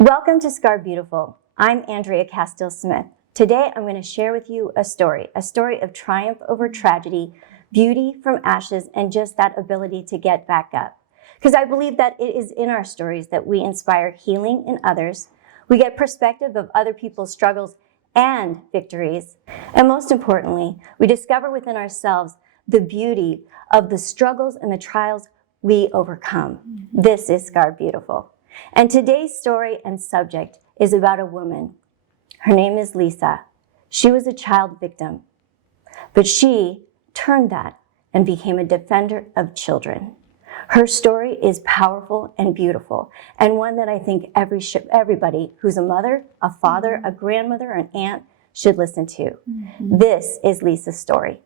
Welcome to Scar Beautiful. I'm Andrea Castile-Smith. Today I'm going to share with you a story of triumph over tragedy, beauty from ashes, and just that ability to get back up. Because I believe that it is in our stories that we inspire healing in others, we get perspective of other people's struggles and victories, and most importantly, we discover within ourselves the beauty of the struggles and the trials we overcome. This is Scar Beautiful. And today's story and subject is about a woman. Her name is Lisa. She was a child victim, but she turned that and became a defender of children. Her story is powerful and beautiful, and one that I think everybody who's a mother, a father, a grandmother, or an aunt should listen to. This is Lisa's story.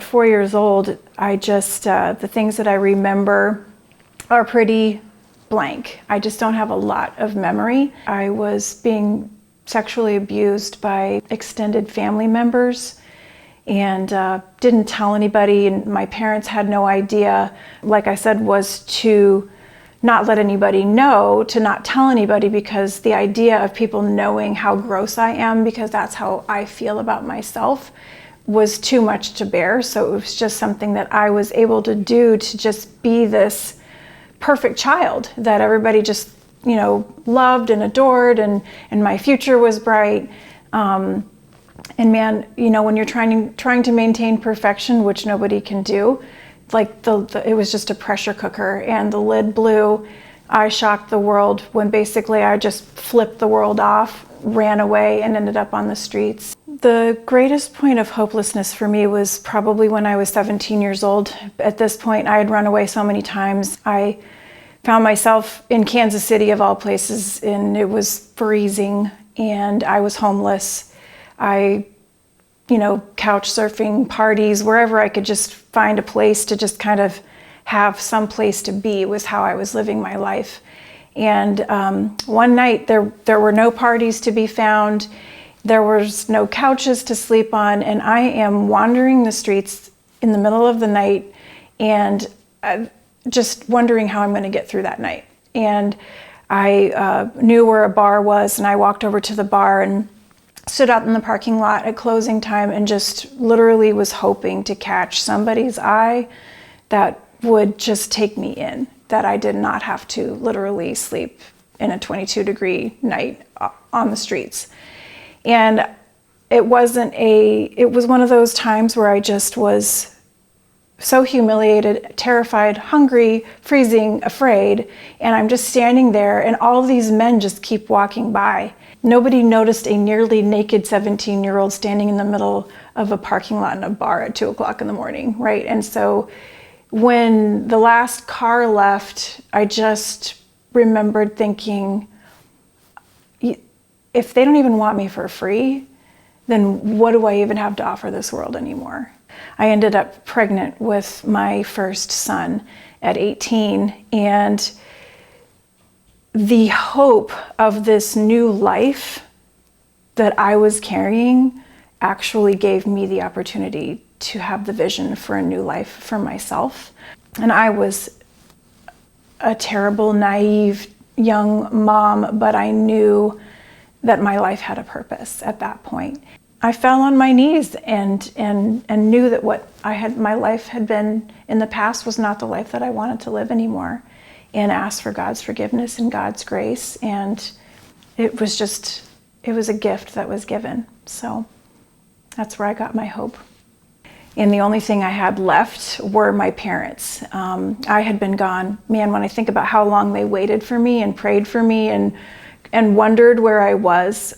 4 years old, I just, the things that I remember are pretty blank. I just don't have a lot of memory. I was being sexually abused by extended family members and didn't tell anybody, and my parents had no idea. Like I said, was to not let anybody know, to not tell anybody, because the idea of people knowing how gross I am, because that's how I feel about myself, was too much to bear. So it was just something that I was able to do to just be this perfect child that everybody just, loved and adored, and my future was bright. And man, when you're trying to maintain perfection, which nobody can do, like it was just a pressure cooker, and the lid blew. I shocked the world when basically I just flipped the world off, ran away, and ended up on the streets. The greatest point of hopelessness for me was probably when I was 17 years old. At this point, I had run away so many times. I found myself in Kansas City, of all places, and it was freezing, and I was homeless. I, couch surfing, parties, wherever I could just find a place to just kind of have some place to be was how I was living my life. And one night there were no parties to be found. There was no couches to sleep on, and I am wandering the streets in the middle of the night and just wondering how I'm going to get through that night. And I knew where a bar was, and I walked over to the bar and stood out in the parking lot at closing time and just literally was hoping to catch somebody's eye that would just take me in, that I did not have to literally sleep in a 22-degree night on the streets. And it was one of those times where I just was so humiliated, terrified, hungry, freezing, afraid, and I'm just standing there, and all of these men just keep walking by. Nobody noticed a nearly naked 17-year-old standing in the middle of a parking lot in a bar at 2 o'clock in the morning, right? And so when the last car left, I just remembered thinking, if they don't even want me for free, then what do I even have to offer this world anymore? I ended up pregnant with my first son at 18, and the hope of this new life that I was carrying actually gave me the opportunity to have the vision for a new life for myself. And I was a terrible, naive young mom, but I knew that my life had a purpose at that point. I fell on my knees and knew that what my life had been in the past was not the life that I wanted to live anymore, and asked for God's forgiveness and God's grace. And it was a gift that was given. So that's where I got my hope. And the only thing I had left were my parents. I had been gone. Man, when I think about how long they waited for me and prayed for me and wondered where I was,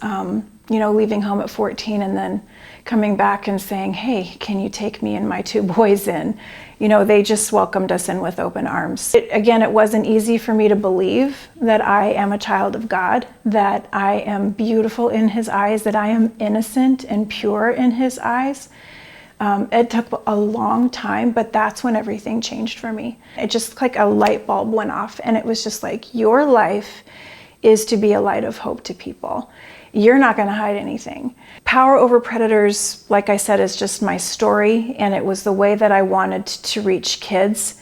leaving home at 14 and then coming back and saying, hey, can you take me and my 2 boys in? They just welcomed us in with open arms. It wasn't easy for me to believe that I am a child of God, that I am beautiful in His eyes, that I am innocent and pure in His eyes. It took a long time, but that's when everything changed for me. It just like a light bulb went off, and it was just like, your life is to be a light of hope to people. You're not going to hide anything. Power over predators, like I said, is just my story, and it was the way that I wanted to reach kids.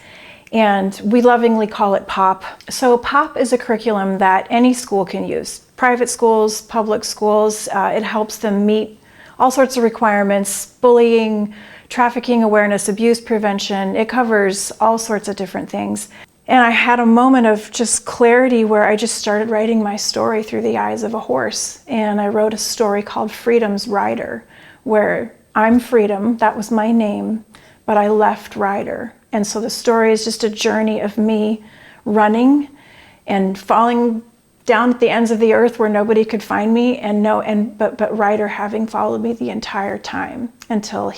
And we lovingly call it POP. So POP is a curriculum that any school can use. Private schools, public schools, it helps them meet all sorts of requirements, bullying, trafficking awareness, abuse prevention. It covers all sorts of different things. And I had a moment of just clarity where I just started writing my story through the eyes of a horse. And I wrote a story called Freedom's Rider, where I'm Freedom, that was my name, but I left Rider. And so the story is just a journey of me running and falling down at the ends of the earth where nobody could find me, but Rider having followed me the entire time until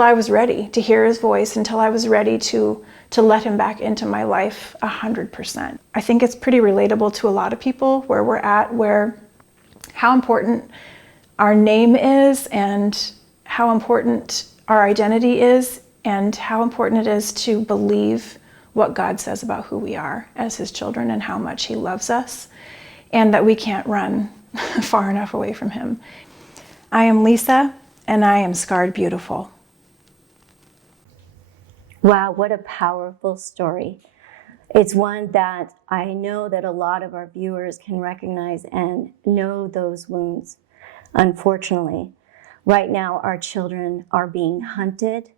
I was ready to hear his voice, until I was ready to let him back into my life 100%. I think it's pretty relatable to a lot of people where we're at, where how important our name is and how important our identity is and how important it is to believe what God says about who we are as his children and how much he loves us, and that we can't run far enough away from him. I am Lisa, and I am scarred beautiful. Wow, what a powerful story. It's one that I know that a lot of our viewers can recognize and know those wounds. Unfortunately, right now our children are being hunted,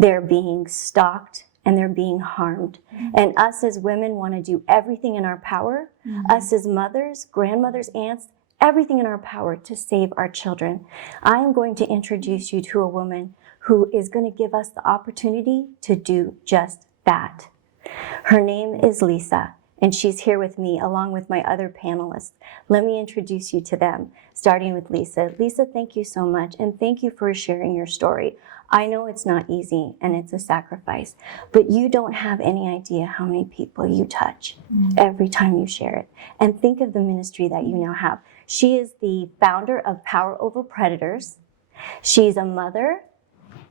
they're being stalked, and they're being harmed. And us as women want to do everything in our power, us as mothers, grandmothers, aunts, everything in our power to save our children. I am going to introduce you to a woman who is going to give us the opportunity to do just that. Her name is Lisa, and she's here with me along with my other panelists. Let me introduce you to them, starting with Lisa. Lisa, thank you so much, and thank you for sharing your story. I know it's not easy and it's a sacrifice, but you don't have any idea how many people you touch every time you share it. And think of the ministry that you now have. She is the founder of Power Over Predators. She's a mother,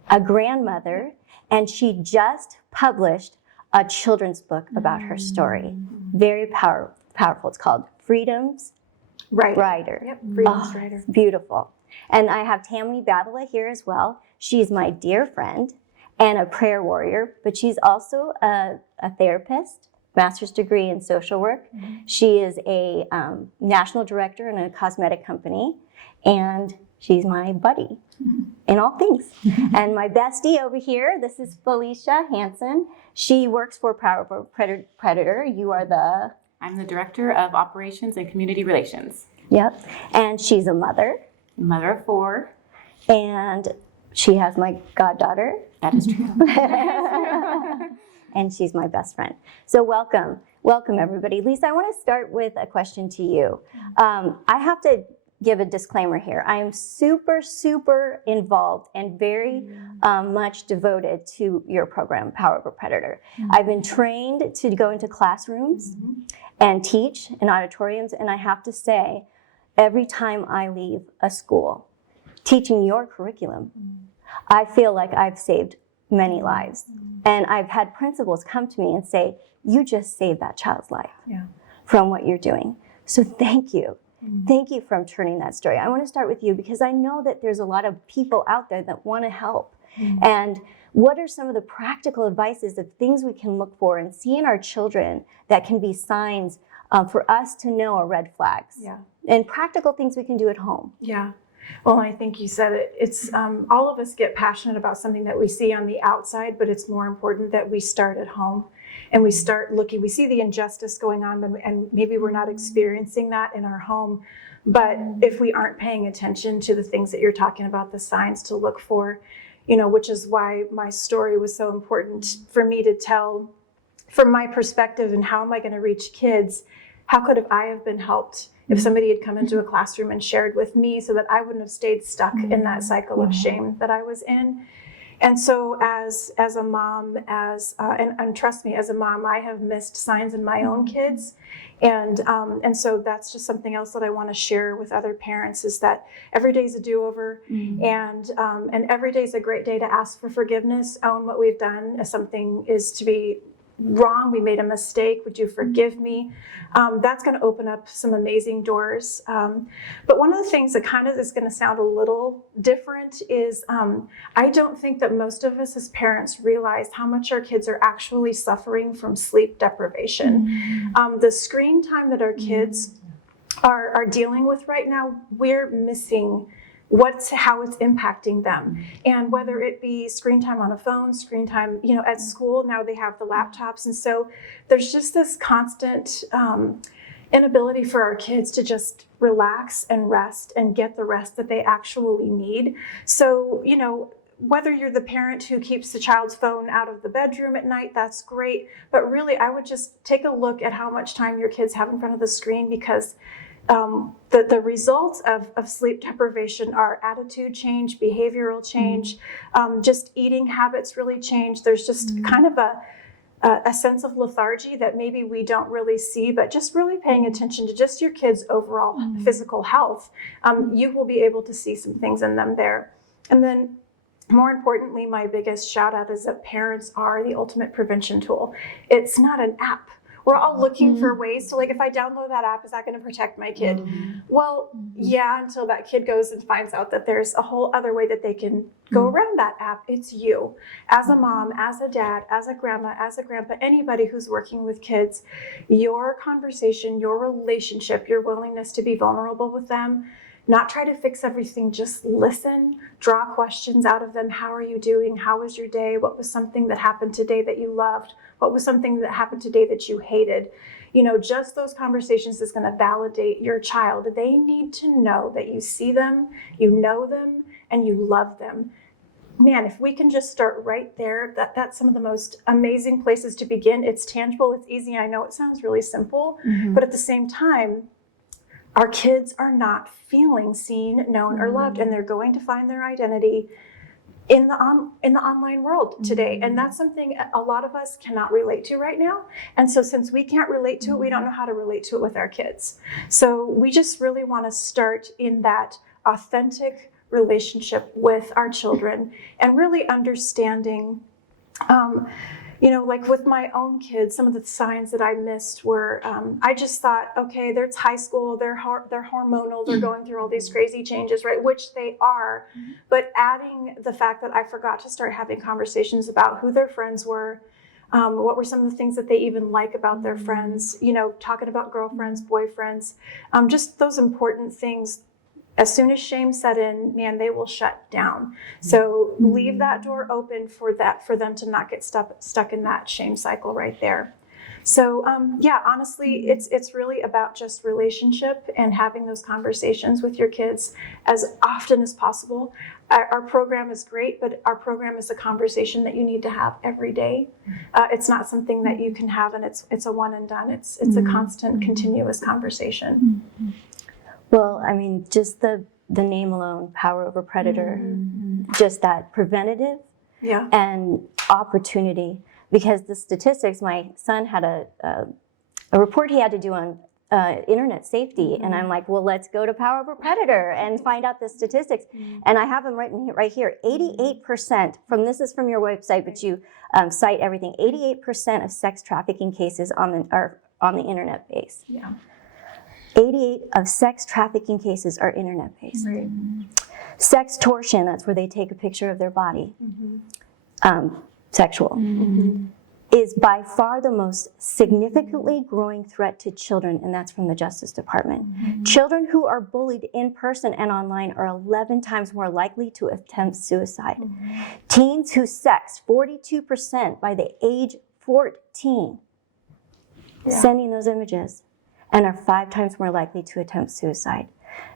a grandmother, and she just published a children's book about her story. Very powerful. It's called Freedom's Rider. Yep, Freedom's Rider. Beautiful. And I have Tammy Babila here as well. She's my dear friend and a prayer warrior, but she's also a therapist, master's degree in social work. She is a national director in a cosmetic company, and she's my buddy in all things. And my bestie over here, this is Felicia Hansen. She works for Power Over Predator. You are I'm the Director of Operations and Community Relations. Yep. And she's a mother. Mother of 4. And she has my goddaughter. That is true. And she's my best friend. So welcome everybody. Lisa, I want to start with a question to you. I have to give a disclaimer here. I am super, super involved and very much devoted to your program, Power Over Predator. I've been trained to go into classrooms and teach in auditoriums, and I have to say, every time I leave a school teaching your curriculum, I feel like I've saved many lives. And I've had principals come to me and say, you just saved that child's life from what you're doing. So thank you. Thank you for turning that story. I want to start with you because I know that there's a lot of people out there that want to help. And what are some of the practical advices of things we can look for and see in our children that can be signs for us to know are red flags? And practical things we can do at home. Yeah. Well, I think you said it. It's all of us get passionate about something that we see on the outside, but it's more important that we start at home and we start looking. We see the injustice going on, and maybe we're not experiencing that in our home. But if we aren't paying attention to the things that you're talking about, the signs to look for, which is why my story was so important for me to tell from my perspective and how am I going to reach kids? How could I have been helped if somebody had come into a classroom and shared with me so that I wouldn't have stayed stuck in that cycle of shame that I was in? And so as a mom, and trust me, as a mom, I have missed signs in my own kids. And so that's just something else that I want to share with other parents is that every day is a do-over, and every day is a great day to ask for forgiveness, own what we've done. Something is to be wrong? We made a mistake. Would you forgive me? That's going to open up some amazing doors. But one of the things that kind of is going to sound a little different is I don't think that most of us as parents realize how much our kids are actually suffering from sleep deprivation. The screen time that our kids are dealing with right now, we're missing how it's impacting them. And whether it be screen time on a phone, screen time, at school, now they have the laptops. And so there's just this constant inability for our kids to just relax and rest and get the rest that they actually need. So, whether you're the parent who keeps the child's phone out of the bedroom at night, that's great. But really, I would just take a look at how much time your kids have in front of the screen, because the results of sleep deprivation are attitude change, behavioral change, just eating habits really change. There's just kind of a sense of lethargy that maybe we don't really see, but just really paying attention to just your kids' overall physical health, you will be able to see some things in them there. And then more importantly, my biggest shout out is that parents are the ultimate prevention tool. It's not an app. We're all looking for ways to, if I download that app, is that going to protect my kid? Well, yeah, until that kid goes and finds out that there's a whole other way that they can go around that app. It's you, as a mom, as a dad, as a grandma, as a grandpa, anybody who's working with kids, your conversation, your relationship, your willingness to be vulnerable with them, not try to fix everything, just listen, draw questions out of them. How are you doing? How was your day? What was something that happened today that you loved? What was something that happened today that you hated? Just those conversations is going to validate your child. They need to know that you see them, you know them, and you love them. Man, if we can just start right there, that's some of the most amazing places to begin. It's tangible, it's easy. I know it sounds really simple, but at the same time, our kids are not feeling seen, known, or loved, and they're going to find their identity in the online world today. And that's something a lot of us cannot relate to right now. And so since we can't relate to it, we don't know how to relate to it with our kids. So we just really want to start in that authentic relationship with our children and really understanding, with my own kids, some of the signs that I missed were, I just thought, okay, it's high school, they're hormonal, they're going through all these crazy changes, right? Which they are, but adding the fact that I forgot to start having conversations about who their friends were, what were some of the things that they even like about their friends, talking about girlfriends, boyfriends, just those important things. As soon as shame set in, man, they will shut down. So leave that door open for them to not get stuck in that shame cycle right there. So honestly, it's really about just relationship and having those conversations with your kids as often as possible. Our program is great, but our program is a conversation that you need to have every day. It's not something that you can have and it's a one and done. It's a constant, continuous conversation. Well, I mean, just the name alone, power over predator, just that preventative and opportunity. Because the statistics, my son had a report he had to do on internet safety, and I'm like, well, let's go to power over predator and find out the statistics. And I have them right here. 88% this is from your website, but you cite everything. 88% of sex trafficking cases are on the internet based. Yeah. 88 of sex trafficking cases are internet-based. Right. Sextortion, that's where they take a picture of their body, sexual, is by far the most significantly growing threat to children, and that's from the Justice Department. Children who are bullied in person and online are 11 times more likely to attempt suicide. Teens who sex, 42% by the age 14, sending those images, and are 5 times more likely to attempt suicide.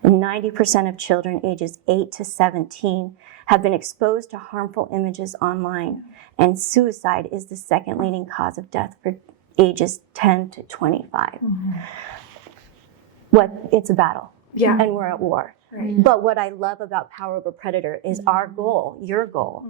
And 90% of children ages 8 to 17 have been exposed to harmful images online, and suicide is the second leading cause of death for ages 10 to 25. It's a battle, and we're at war. Right. But what I love about Power Over Predator is our goal, your goal,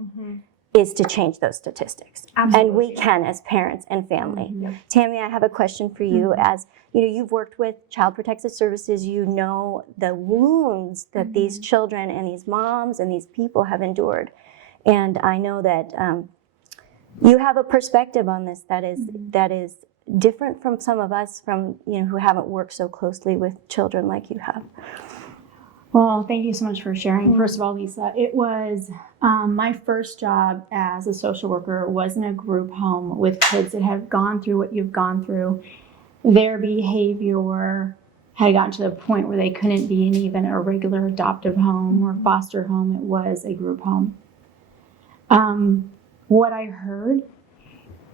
is to change those statistics. Absolutely. And we can as parents and family. Tammy, I have a question for you. As you've worked with Child Protective Services, you know the wounds that these children and these moms and these people have endured. And I know that you have a perspective on this that is different from some of us who haven't worked so closely with children like you have. Well, thank you so much for sharing. First of all, Lisa, it was my first job as a social worker was in a group home with kids that have gone through what you've gone through. Their behavior had gotten to the point where they couldn't be in even a regular adoptive home or foster home. It was a group home. What I heard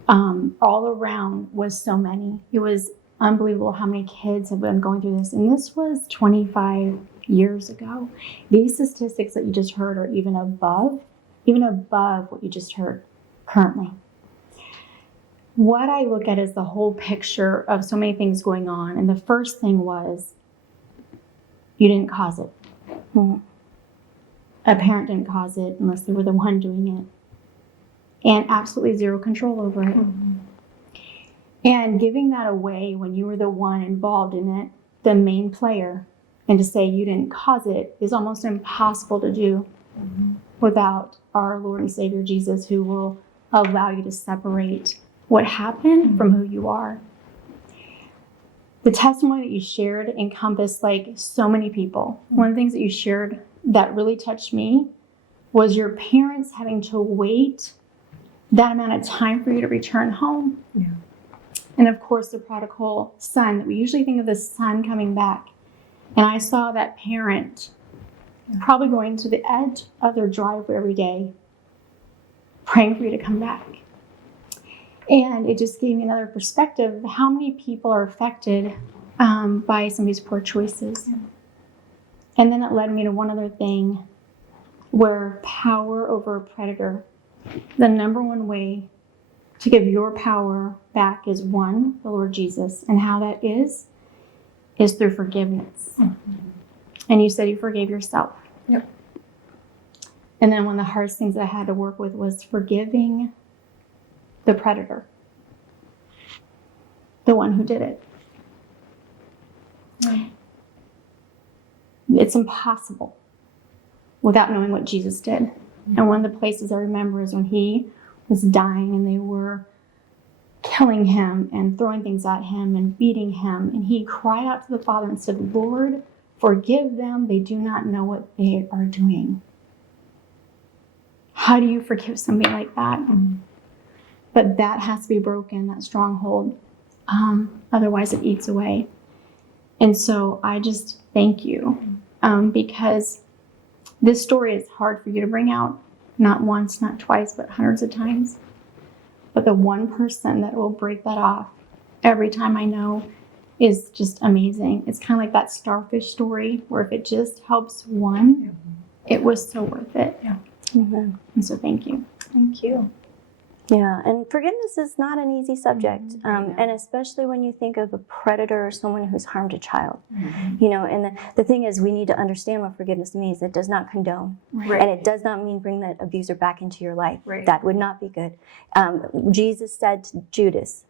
all around was so many. It was unbelievable how many kids have been going through this. And this was 25 years ago. These statistics that you just heard are even above what you just heard currently. What I look at is the whole picture of so many things going on. And the first thing was, you didn't cause it. A parent didn't cause it unless they were the one doing it. And absolutely zero control over it. And giving that away when you were the one involved in it, the main player, and to say you didn't cause it is almost impossible to do without our Lord and Savior Jesus, who will allow you to separate what happened from who you are. The testimony that you shared encompassed like so many people. One of the things that you shared that really touched me was your parents having to wait that amount of time for you to return home. Yeah. And of course, the prodigal son, that we usually think of the son coming back. And I saw that parent probably going to the edge of their driveway every day, praying for you to come back. And it just gave me another perspective of how many people are affected by some of these poor choices. Yeah. And then it led me to one other thing, where power over a predator, the number one way to give your power back is one, the Lord Jesus. And how that is through forgiveness. And you said you forgave yourself. Yep. And then one of the hardest things I had to work with was forgiving the predator, the one who did it. Yeah. It's impossible without knowing what Jesus did. And one of the places I remember is when he was dying and they were killing him and throwing things at him and beating him. And he cried out to the Father and said, Lord, forgive them. They do not know what they are doing. How do you forgive somebody like that? But that has to be broken, that stronghold. Otherwise it eats away. And so I just thank you because this story is hard for you to bring out, not once, not twice, but hundreds of times. But the one person that will break that off every time I know is just amazing. It's kind of like that starfish story where if it just helps one, it was so worth it. Yeah. Mm-hmm. And so thank you. Thank you. Yeah, and forgiveness is not an easy subject, and especially when you think of a predator or someone who's harmed a child. You know, and the thing is, we need to understand what forgiveness means. It does not condone, and it does not mean bring that abuser back into your life. That would not be good. Jesus said to Judas,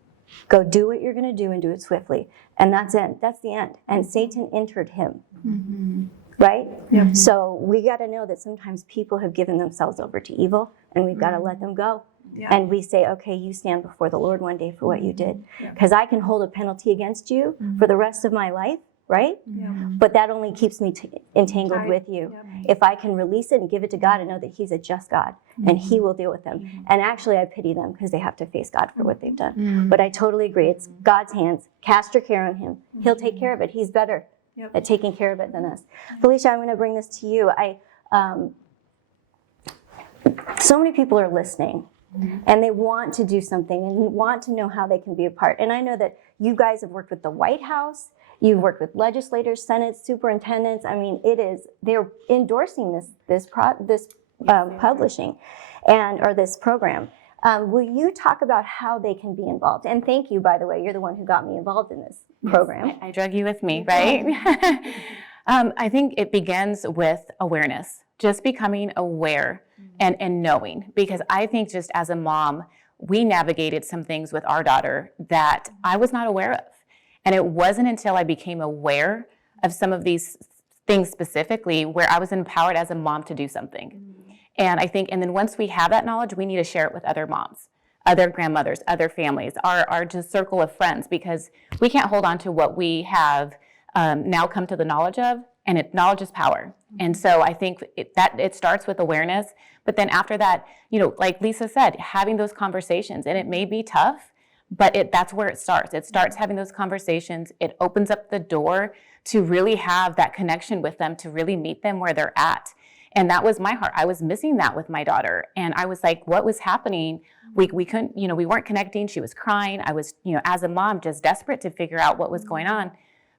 go do what you're going to do and do it swiftly. And that's it. That's the end. And Satan entered him. Right? So we got to know that sometimes people have given themselves over to evil, and we've got to let them go. And we say, okay, you stand before the Lord one day for what you did. Because I can hold a penalty against you for the rest of my life, right? But that only keeps me entangled with you. If I can release it and give it to God and know that he's a just God and he will deal with them. And actually, I pity them because they have to face God for what they've done. But I totally agree. It's God's hands. Cast your care on him. He'll take care of it. He's better at taking care of it than us. Felicia, I'm going to bring this to you. So many people are listening. And they want to do something and want to know how they can be a part. And I know that you guys have worked with the White House, you've worked with legislators, Senate, superintendents. I mean, they're endorsing this publishing or this program. Will you talk about how they can be involved? And thank you, by the way, you're the one who got me involved in this program. I drug you with me, right? I think it begins with awareness, just becoming aware and knowing, because I think just as a mom, we navigated some things with our daughter that I was not aware of. And it wasn't until I became aware of some of these things specifically where I was empowered as a mom to do something. And I think, and then once we have that knowledge, we need to share it with other moms. other grandmothers, other families, our just circle of friends, because we can't hold on to what we have now come to the knowledge of, and knowledge is power. And so I think it starts with awareness, but then after that, like Lisa said, having those conversations, and it may be tough, but that's where it starts. It starts having those conversations. It opens up the door to really have that connection with them, to really meet them where they're at. And that was my heart. I was missing that with my daughter. And I was like, what was happening? We couldn't, we weren't connecting. She was crying. I was, as a mom, just desperate to figure out what was going on.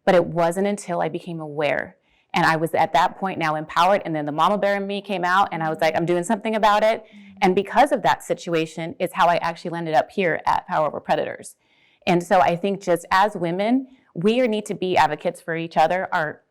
But it wasn't until I became aware. And I was at that point now empowered. And then the mama bear in me came out, and I was like, I'm doing something about it. And because of that situation is how I actually landed up here at Power Over Predators. And so I think just as women, we need to be advocates for each other, our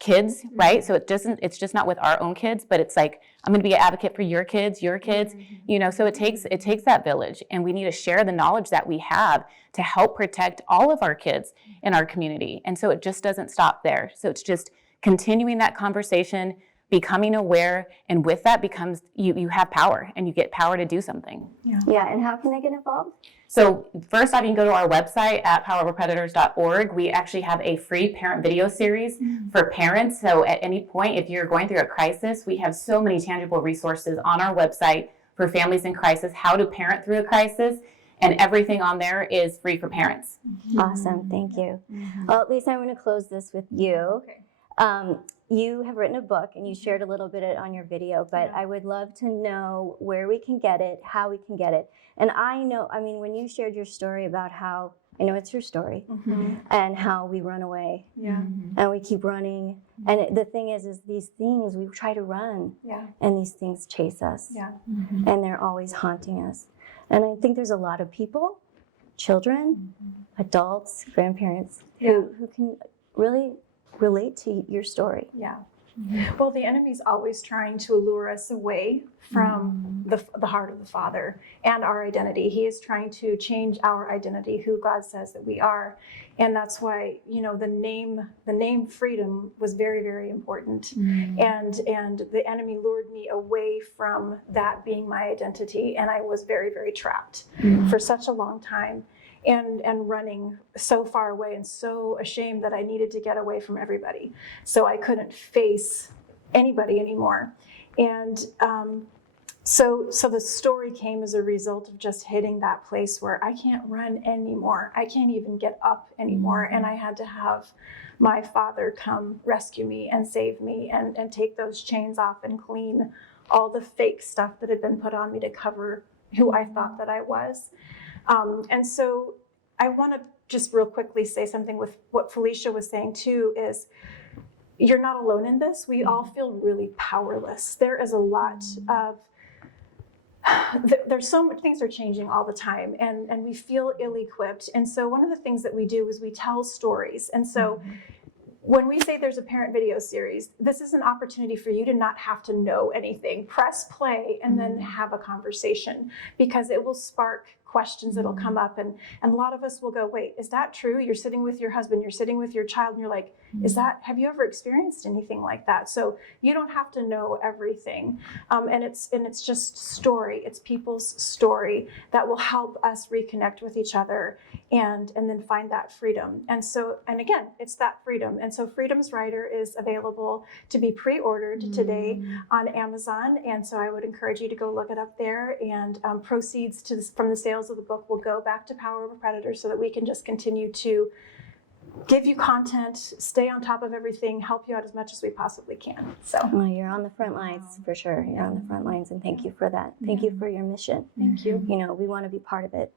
kids, right? So it's just not with our own kids, but it's like, I'm going to be an advocate for your kids, so it takes that village, and we need to share the knowledge that we have to help protect all of our kids in our community. And so it just doesn't stop there. So it's just continuing that conversation, becoming aware, and with that becomes, you have power, and you get power to do something. Yeah, and how can they get involved? So first off, you can go to our website at poweroverpredators.org. We actually have a free parent video series for parents. So at any point, if you're going through a crisis, we have so many tangible resources on our website for families in crisis, how to parent through a crisis, and everything on there is free for parents. Awesome, thank you. Well, Lisa, I'm going to close this with you. You have written a book, and you shared a little bit on your video, but I would love to know where we can get it, how we can get it. And when you shared your story about how, I know it's your story, and how we run away, and we keep running. And the thing is these things, we try to run, and these things chase us, and they're always haunting us. And I think there's a lot of people, children, adults, grandparents, who can really relate to your story. Well, the enemy's always trying to lure us away from the heart of the Father and our identity. He is trying to change our identity, who God says that we are. And that's why, the name freedom was very, very important. And the enemy lured me away from that being my identity. And I was very, very trapped for such a long time. And running so far away, and so ashamed that I needed to get away from everybody. So I couldn't face anybody anymore. And so the story came as a result of just hitting that place where I can't run anymore. I can't even get up anymore. And I had to have my Father come rescue me and save me, and take those chains off and clean all the fake stuff that had been put on me to cover who I thought that I was. And so I want to just real quickly say something with what Felicia was saying too, is you're not alone in this. We all feel really powerless. There is a lot of, there's so much, things are changing all the time, and we feel ill-equipped. And so one of the things that we do is we tell stories. And so when we say there's a parent video series, this is an opportunity for you to not have to know anything. Press play and then have a conversation, because it will spark questions that'll come up. And a lot of us will go, wait, is that true? You're sitting with your husband, you're sitting with your child, and you're like, have you ever experienced anything like that? So you don't have to know everything. And it's just story. It's people's story that will help us reconnect with each other and then find that freedom. And again, it's that freedom. And so Freedom's Rider is available to be pre-ordered today on Amazon. And so I would encourage you to go look it up there, and proceeds from the sales of the book will go back to Power Over Predators, so that we can just continue to give you content, stay on top of everything, help you out as much as we possibly can. So You're on the front lines for sure. You're on the front lines, and thank you for that. Thank you for your mission. thank you. We want to be part of it.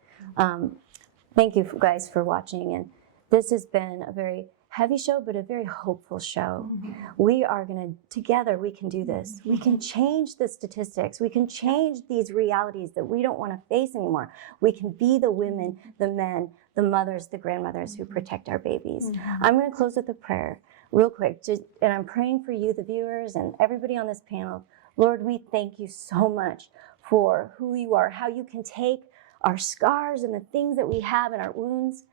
Thank you guys for watching, and this has been a very heavy show, but a very hopeful show. We are together we can do this. We can change the statistics. We can change these realities that we don't want to face anymore. We can be the women, the men, the mothers, the grandmothers who protect our babies. I'm going to close with a prayer real quick. And I'm praying for you, the viewers, and everybody on this panel. Lord, we thank you so much for who you are, how you can take our scars and the things that we have in our wounds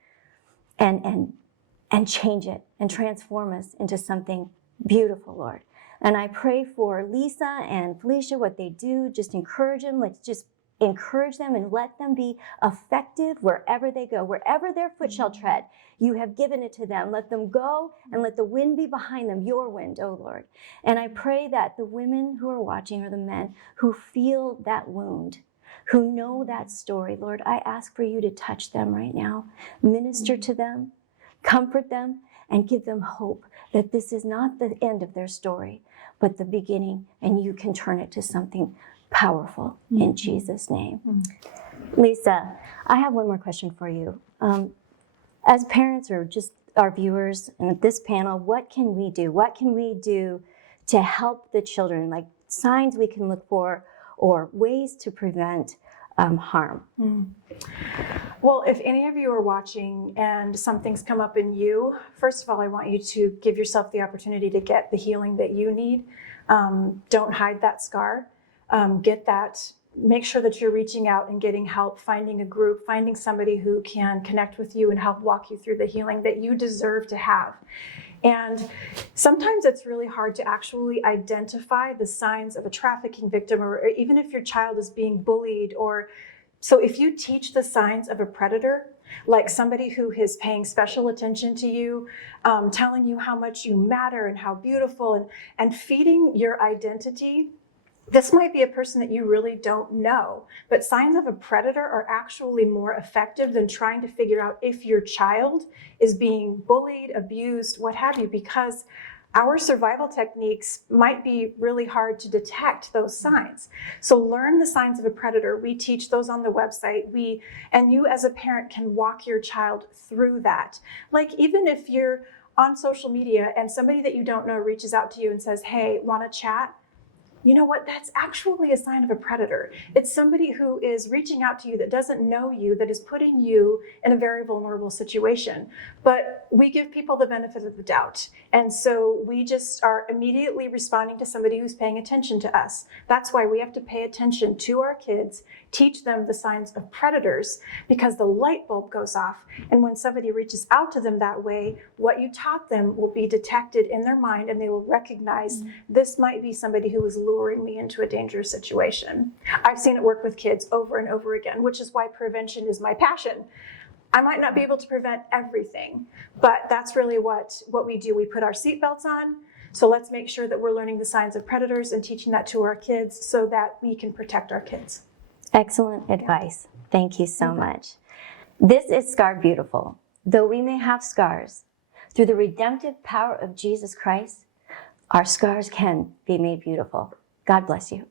and change it and transform us into something beautiful, Lord. And I pray for Lisa and Felicia, what they do, just encourage them. Let's just encourage them and let them be effective wherever they go, wherever their foot shall tread. You have given it to them. Let them go and let the wind be behind them, your wind, oh Lord. And I pray that the women who are watching or the men who feel that wound, who know that story, Lord, I ask for you to touch them right now, minister to them, comfort them, and give them hope that this is not the end of their story, but the beginning, and you can turn it to something powerful in Jesus' name. Lisa, I have one more question for you. As parents or just our viewers and this panel, what can we do? What can we do to help the children, like signs we can look for or ways to prevent harm? Well, if any of you are watching and something's come up in you, first of all, I want you to give yourself the opportunity to get the healing that you need. Don't hide that scar. Get that. Make sure that you're reaching out and getting help, finding a group, finding somebody who can connect with you and help walk you through the healing that you deserve to have. And sometimes it's really hard to actually identify the signs of a trafficking victim, or even if your child is being bullied. So if you teach the signs of a predator, like somebody who is paying special attention to you, telling you how much you matter and how beautiful, and feeding your identity, this might be a person that you really don't know, but signs of a predator are actually more effective than trying to figure out if your child is being bullied, abused, what have you, because our survival techniques might be really hard to detect those signs. So learn the signs of a predator. We teach those on the website. And you as a parent can walk your child through that. Like even if you're on social media and somebody that you don't know reaches out to you and says, hey, want to chat? You know what? That's actually a sign of a predator. It's somebody who is reaching out to you that doesn't know you, that is putting you in a very vulnerable situation. But we give people the benefit of the doubt. And so we just are immediately responding to somebody who's paying attention to us. That's why we have to pay attention to our kids, teach them the signs of predators, because the light bulb goes off. And when somebody reaches out to them that way, what you taught them will be detected in their mind, and they will recognize this might be somebody who is luring me into a dangerous situation. I've seen it work with kids over and over again, which is why prevention is my passion. I might not be able to prevent everything, but that's really what we do. We put our seatbelts on. So let's make sure that we're learning the signs of predators and teaching that to our kids so that we can protect our kids. Excellent advice. Thank you so much. This is Scarred Beautiful. Though we may have scars, through the redemptive power of Jesus Christ, our scars can be made beautiful. God bless you.